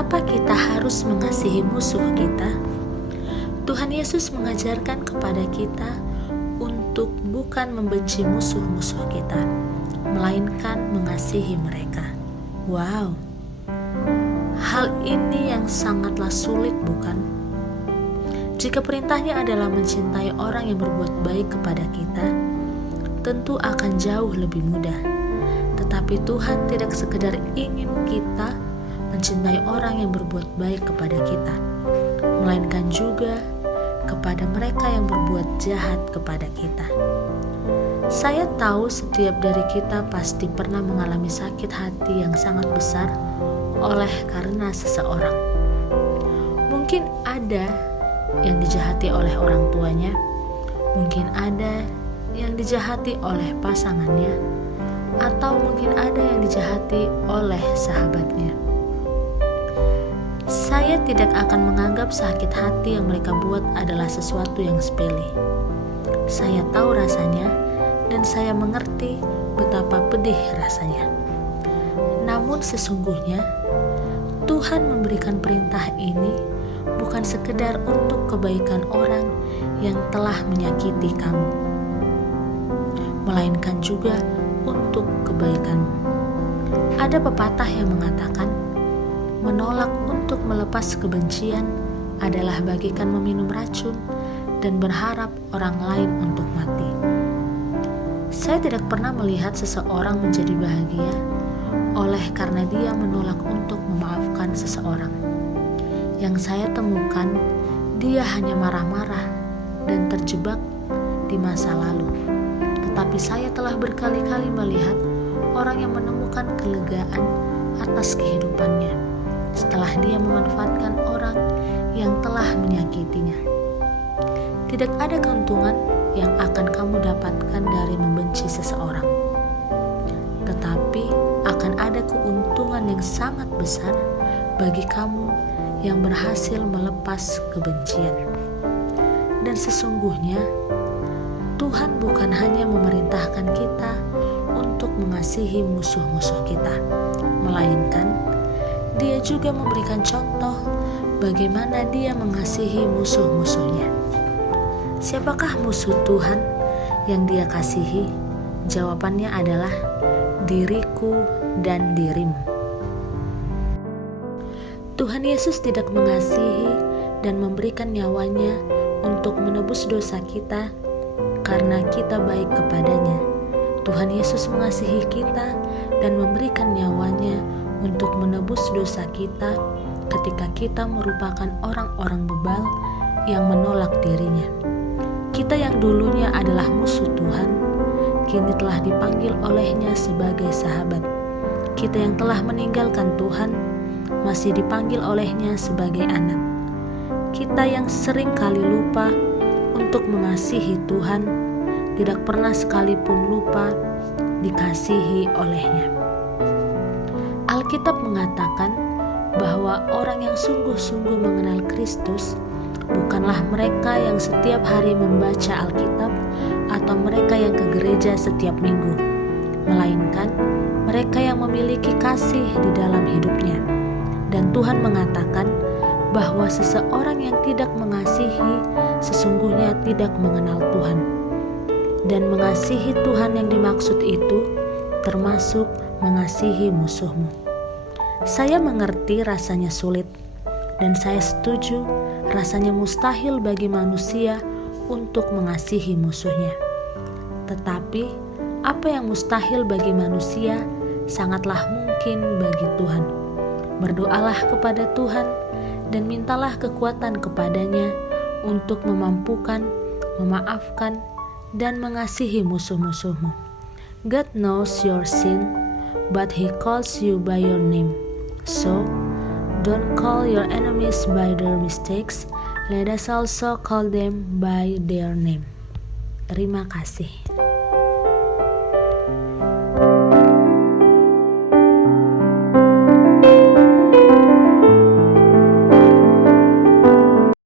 Mengapa kita harus mengasihi musuh kita? Tuhan Yesus mengajarkan kepada kita untuk bukan membenci musuh-musuh kita, melainkan mengasihi mereka. Wow, hal ini yang sangatlah sulit, bukan? Jika perintahnya adalah mencintai orang yang berbuat baik kepada kita, tentu akan jauh lebih mudah. Tetapi Tuhan tidak sekedar ingin kita mencintai orang yang berbuat baik kepada kita, melainkan juga kepada mereka yang berbuat jahat kepada kita. Saya tahu setiap dari kita pasti pernah mengalami sakit hati yang sangat besar oleh karena seseorang. Mungkin ada yang dijahati oleh orang tuanya, mungkin ada yang dijahati oleh pasangannya, atau mungkin ada yang dijahati oleh sahabatnya. Saya tidak akan menganggap sakit hati yang mereka buat adalah sesuatu yang sepele. Saya tahu rasanya dan saya mengerti betapa pedih rasanya. Namun sesungguhnya Tuhan memberikan perintah ini bukan sekedar untuk kebaikan orang yang telah menyakiti kamu, melainkan juga untuk kebaikanmu. Ada pepatah yang mengatakan, menolak untuk melepas kebencian adalah bagikan meminum racun dan berharap orang lain untuk mati. Saya tidak pernah melihat seseorang menjadi bahagia oleh karena dia menolak untuk memaafkan seseorang. Yang saya temukan, dia hanya marah-marah dan terjebak di masa lalu. Tetapi saya telah berkali-kali melihat orang yang menemukan kelegaan atas kehidupannya setelah dia memanfaatkan orang yang telah menyakitinya. Tidak ada keuntungan yang akan kamu dapatkan dari membenci seseorang, tetapi akan ada keuntungan yang sangat besar bagi kamu yang berhasil melepas kebencian. Dan sesungguhnya Tuhan bukan hanya memerintahkan kita untuk mengasihi musuh-musuh kita, melainkan Dia juga memberikan contoh bagaimana Dia mengasihi musuh-musuhnya. Siapakah musuh Tuhan yang Dia kasihi? Jawabannya adalah diriku dan dirimu. Tuhan Yesus tidak mengasihi dan memberikan nyawanya untuk menebus dosa kita karena kita baik kepadanya. Tuhan Yesus mengasihi kita dan memberikan nyawanya untuk menebus dosa kita ketika kita merupakan orang-orang bebal yang menolak dirinya. Kita yang dulunya adalah musuh Tuhan, kini telah dipanggil olehnya sebagai sahabat. Kita yang telah meninggalkan Tuhan, masih dipanggil olehnya sebagai anak. Kita yang sering kali lupa untuk mengasihi Tuhan, tidak pernah sekalipun lupa dikasihi olehnya. Alkitab mengatakan bahwa orang yang sungguh-sungguh mengenal Kristus bukanlah mereka yang setiap hari membaca Alkitab atau mereka yang ke gereja setiap minggu, melainkan mereka yang memiliki kasih di dalam hidupnya. Dan Tuhan mengatakan bahwa seseorang yang tidak mengasihi sesungguhnya tidak mengenal Tuhan. Dan mengasihi Tuhan yang dimaksud itu termasuk mengasihi musuhmu. Saya mengerti rasanya sulit, dan saya setuju rasanya mustahil bagi manusia untuk mengasihi musuhnya. Tetapi apa yang mustahil bagi manusia sangatlah mungkin bagi Tuhan. Berdoalah kepada Tuhan dan mintalah kekuatan kepadanya untuk memampukan, memaafkan, dan mengasihi musuh-musuhmu. God knows your sin, but He calls you by your name. So, don't call your enemies by their mistakes. Let us also call them by their name. Terima kasih.